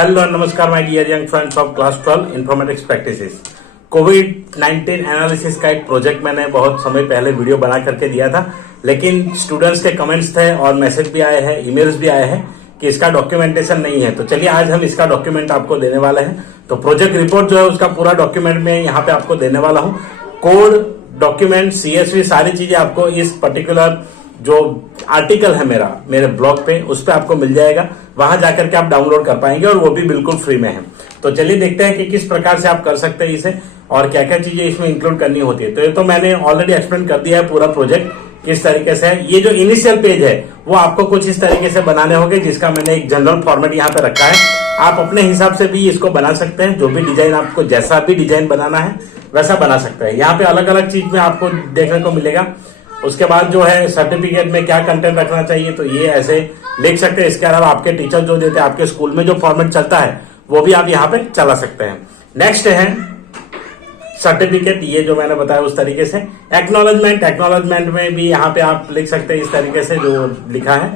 Hello नमस्कार my dear young friends of class 12 informatics practices. COVID analysis का एक project मैंने बहुत समय पहले वीडियो बना करके दिया था, लेकिन स्टूडेंट्स के कमेंट्स थे और मैसेज भी आए हैं, ईमेल्स भी आए हैं कि इसका डॉक्यूमेंटेशन नहीं है। तो चलिए आज हम इसका डॉक्यूमेंट आपको देने वाले हैं। तो प्रोजेक्ट रिपोर्ट जो है उसका पूरा डॉक्यूमेंट में यहाँ पे आपको देने वाला हूँ। कोड, डॉक्यूमेंट, CSV सारी चीजें आपको इस पर्टिकुलर जो आर्टिकल है मेरे ब्लॉग पे उस पे आपको मिल जाएगा। वहां जाकर के आप डाउनलोड कर पाएंगे और वो भी बिल्कुल फ्री में है। तो चलिए देखते हैं कि किस प्रकार से आप कर सकते हैं इसे और क्या क्या चीजें इसमें इंक्लूड करनी होती है। तो ये तो मैंने ऑलरेडी एक्सप्लेन कर दिया है पूरा प्रोजेक्ट किस तरीके से है। ये जो इनिशियल पेज है वो आपको कुछ इस तरीके से बनाने होंगे, जिसका मैंने एक जनरल फॉर्मेट यहाँ पे रखा है। आप अपने हिसाब से भी इसको बना सकते हैं, जो भी डिजाइन आपको जैसा भी डिजाइन बनाना है वैसा बना सकते हैं। यहाँ पे अलग अलग चीज में आपको देखने को मिलेगा। उसके बाद जो है सर्टिफिकेट में क्या कंटेंट रखना चाहिए, तो ये ऐसे लिख सकते हैं। इसके अलावा आपके टीचर जो देते हैं, आपके स्कूल में जो फॉर्मेट चलता है वो भी आप यहाँ पे चला सकते हैं। नेक्स्ट है सर्टिफिकेट, ये जो मैंने बताया उस तरीके से। एक्नॉलेजमेंट में भी यहाँ पे आप लिख सकते हैं इस तरीके से जो लिखा है,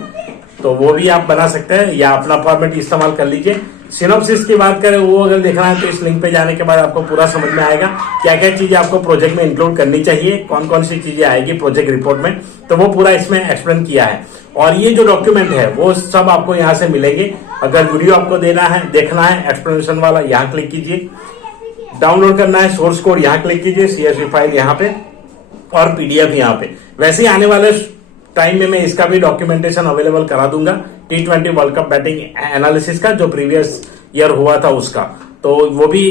तो वो भी आप बना सकते हैं या अपना फॉर्मेट इस्तेमाल कर लीजिए। सिनॉप्सिस की बात करें, वो अगर देखना है तो इस लिंक पे जाने के बाद आपको पूरा समझ में आएगा क्या क्या चीजें आपको प्रोजेक्ट में इंक्लूड करनी चाहिए, कौन कौन सी चीजें आएगी प्रोजेक्ट रिपोर्ट में, तो वो पूरा इसमें एक्सप्लेन किया है। और ये जो डॉक्यूमेंट है वो सब आपको यहाँ से मिलेंगे। अगर वीडियो आपको देना है, देखना है एक्सप्लेनेशन वाला, यहाँ क्लिक कीजिए। डाउनलोड करना है सोर्स कोड, यहाँ क्लिक कीजिए। CSV फाइल यहाँ पे और PDF यहाँ पे। वैसे ही आने वाले टाइम में मैं इसका भी डॉक्यूमेंटेशन अवेलेबल करा दूंगा, T20 world cup batting analysis का जो प्रीवियस ईयर हुआ था उसका, तो वो भी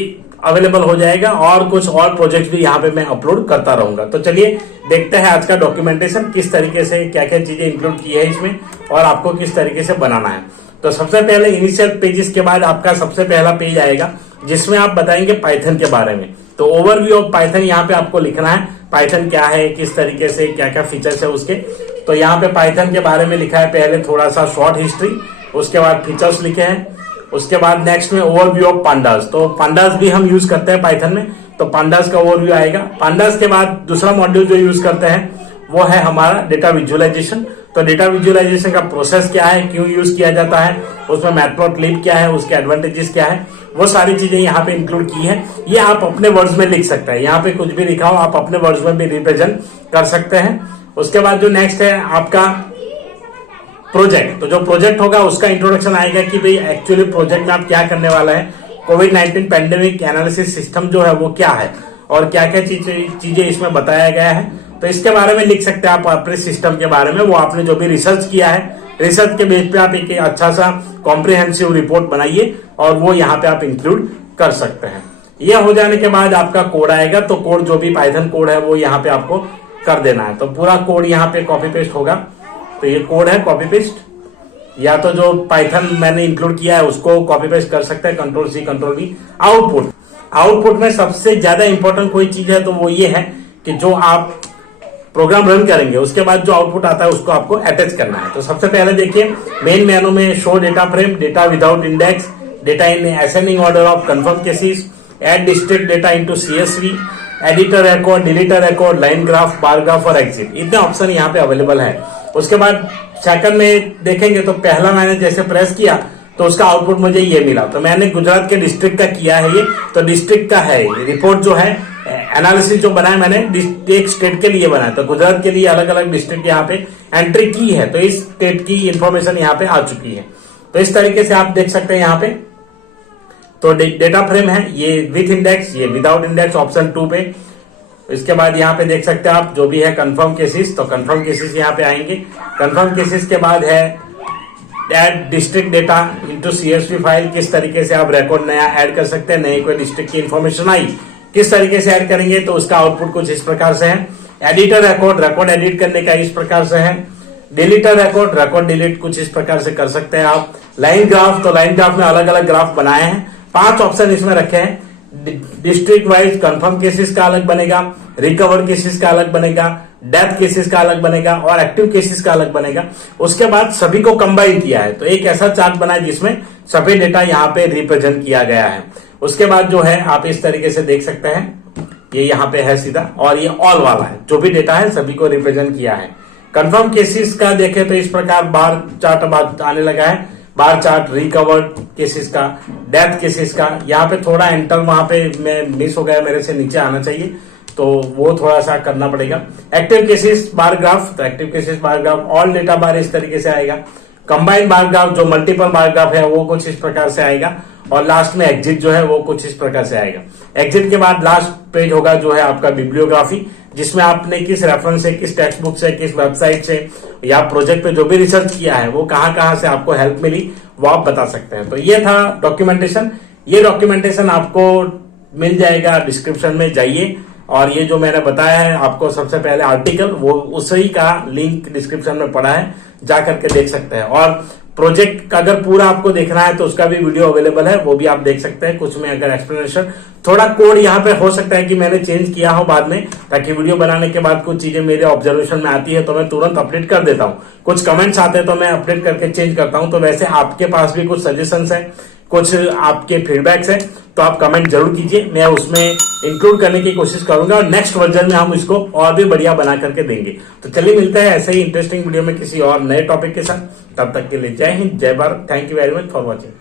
अवेलेबल हो जाएगा। और कुछ और प्रोजेक्ट भी यहाँ पे मैं अपलोड करता रहूंगा। तो चलिए देखते हैं आज का डॉक्यूमेंटेशन किस तरीके से, क्या क्या चीजें इंक्लूड की है इसमें और आपको किस तरीके से बनाना है। तो सबसे पहले इनिशियल पेजेस के बाद आपका सबसे पहला पेज आएगा जिसमें आप बताएंगे पाइथन के बारे में। तो ओवरव्यू ऑफ पाइथन यहाँ पे आपको लिखना है, पाइथन क्या है, किस तरीके से, क्या क्या फीचर्स है उसके। तो यहाँ पे पाइथन के बारे में लिखा है, पहले थोड़ा सा शॉर्ट हिस्ट्री, उसके बाद फीचर्स लिखे हैं। उसके बाद नेक्स्ट में ओवरव्यू ऑफ पांडास, तो पांडास भी हम यूज करते हैं पाइथन में, तो पांडास का ओवरव्यू आएगा। पांडास के बाद दूसरा मॉड्यूल जो यूज करते हैं वो है हमारा डेटा विजुअलाइजेशन। तो डेटा विजुअलाइजेशन का प्रोसेस क्या है, क्यों यूज किया जाता है, उसमें मैटप्लॉटलिब क्या है, उसके एडवांटेजेस क्या है, वो सारी चीजें यहाँ पे इंक्लूड की है। ये आप अपने वर्ड्स में लिख सकते हैं, यहाँ पे कुछ भी लिखा हो आप अपने वर्ड्स में भी रिप्रेजेंट कर सकते हैं। उसके बाद जो नेक्स्ट है आपका प्रोजेक्ट, तो जो प्रोजेक्ट होगा उसका इंट्रोडक्शन आएगा कि भाई एक्चुअली प्रोजेक्ट में आप क्या करने वाला है। कोविड-19 पैंडेमिक एनालिसिस सिस्टम जो है वो क्या है और क्या क्या चीजें इसमें बताया गया है, तो इसके बारे में लिख सकते हैं आप अपने सिस्टम के बारे में। वो आपने जो भी रिसर्च किया है, रिसर्च के बेस पे आप एक अच्छा सा कॉम्प्रिहेंसिव रिपोर्ट बनाइए और वो यहाँ पे आप इंक्लूड कर सकते हैं। ये हो जाने के बाद आपका कोड आएगा, तो कोड जो भी पाइथन कोड है वो यहाँ पे आपको कर देना है। तो पूरा कोड यहाँ पे कॉपी पेस्ट होगा। तो ये कोड है कॉपी पेस्ट, या तो जो पाइथन मैंने इंक्लूड किया है उसको कॉपी पेस्ट कर सकते हैं, Ctrl+C Ctrl+V। आउटपुट में सबसे ज्यादा इंपॉर्टेंट कोई चीज है तो वो ये है कि जो आप प्रोग्राम रन करेंगे उसके बाद जो आउटपुट आता है उसको आपको अटैच करना है। तो सबसे पहले देखिए मेन मेनू में show data frame, data without index, data in ascending order of confirm cases, add district data into CSV, edit a record, delete a record, line graph, bar graph और एग्जिट, इतने ऑप्शन यहाँ पे अवेलेबल है। उसके बाद second में देखेंगे तो पहला मैंने जैसे प्रेस किया तो उसका आउटपुट मुझे ये मिला। तो मैंने गुजरात के डिस्ट्रिक्ट का किया है, ये तो डिस्ट्रिक्ट का है रिपोर्ट जो है, एनालिसिस जो बनाया मैंने एक स्टेट के लिए बनाया। तो गुजरात के लिए अलग अलग डिस्ट्रिक्ट यहाँ पे एंट्री की है, तो इस स्टेट की इंफॉर्मेशन यहाँ पे आ चुकी है। तो इस तरीके से आप देख सकते हैं यहाँ पे। तो डेटा फ्रेम है ये विथ इंडेक्स, ये विदाउट इंडेक्स ऑप्शन 2 पे। इसके बाद यहाँ पे देख सकते हैं आप जो भी है कंफर्म केसेस, तो कंफर्म केसेस यहाँ पे आएंगे। कंफर्म केसेस के बाद है add district data into CSV file, किस तरीके से आप रिकॉर्ड नया ऐड कर सकते हैं, नई कोई डिस्ट्रिक्ट की इंफॉर्मेशन आई किस तरीके से ऐड करेंगे, तो उसका आउटपुट कुछ इस प्रकार से है। एडिटर रिकॉर्ड एडिट करने का इस प्रकार से है। डिलीटर रिकॉर्ड डिलीट कुछ इस प्रकार से कर सकते हैं आप। लाइन ग्राफ, तो लाइन ग्राफ में अलग अलग ग्राफ बनाए हैं, 5 ऑप्शन इसमें रखे हैं। डिस्ट्रिक्ट वाइज कंफर्म केसेस का अलग बनेगा, रिकवर केसेस का अलग बनेगा, डेथ केसेस का अलग बनेगा और एक्टिव केसेस का अलग बनेगा। उसके बाद सभी को कंबाइन किया है, तो एक ऐसा चार्ट बना है जिसमें सभी डेटा यहाँ पे रिप्रेजेंट किया गया है। उसके बाद जो है आप इस तरीके से देख सकते हैं, ये यहाँ पे है सीधा, और ये ऑल वाला है, जो भी डेटा है सभी को रिप्रेजेंट किया है। कंफर्म केसेस का देखें तो इस प्रकार बार चार्ट आने लगा है। बार चार्ट, रिकवर्ड केसेस का, डेथ केसेस का। यहाँ पे थोड़ा एंटर वहां पे मैं मिस हो गया, मेरे से नीचे आना चाहिए, तो वो थोड़ा सा करना पड़ेगा। एक्टिव केसेस बार ग्राफ, तो active cases bar graph, all data bar इस तरीके से आएगा। कंबाइंड बार ग्राफ जो मल्टीपल बार ग्राफ है वो कुछ इस प्रकार से आएगा, और लास्ट में एग्जिट जो है वो कुछ इस प्रकार से आएगा। एग्जिट के बाद लास्ट पेज होगा जो है आपका बिब्लियोग्राफी, जिसमें आपने किस रेफरेंस से, किस टेक्स्ट बुक से, किस वेबसाइट से या प्रोजेक्ट पे जो भी रिसर्च किया है वो कहां कहां से आपको हेल्प मिली वो आप बता सकते हैं। तो ये था डॉक्यूमेंटेशन। ये डॉक्यूमेंटेशन आपको मिल जाएगा, डिस्क्रिप्शन में जाइए, और ये जो मैंने बताया है आपको सबसे पहले आर्टिकल, वो उसी का लिंक डिस्क्रिप्शन में पड़ा है, जा करके देख सकते हैं। और प्रोजेक्ट का अगर पूरा आपको देखना है तो उसका भी वीडियो अवेलेबल है, वो भी आप देख सकते हैं। कुछ में अगर एक्सप्लेनेशन, थोड़ा कोड यहाँ पे हो सकता है कि मैंने चेंज किया हो बाद में, ताकि वीडियो बनाने के बाद कुछ चीजें मेरे ऑब्जर्वेशन में आती है तो मैं तुरंत अपडेट कर देता हूँ। कुछ कमेंट्स आते हैं तो मैं अपडेट करके चेंज करता हूँ। तो वैसे आपके पास भी कुछ सजेशंस है, कुछ आपके फीडबैक्स है, तो आप कमेंट जरूर कीजिए, मैं उसमें इंक्लूड करने की कोशिश करूंगा, और नेक्स्ट वर्जन में हम इसको और भी बढ़िया बना करके देंगे। तो चलिए मिलते हैं ऐसे ही इंटरेस्टिंग वीडियो में किसी और नए टॉपिक के साथ। तब तक के लिए जय हिंद, जय Bharat. Thank you very much for watching.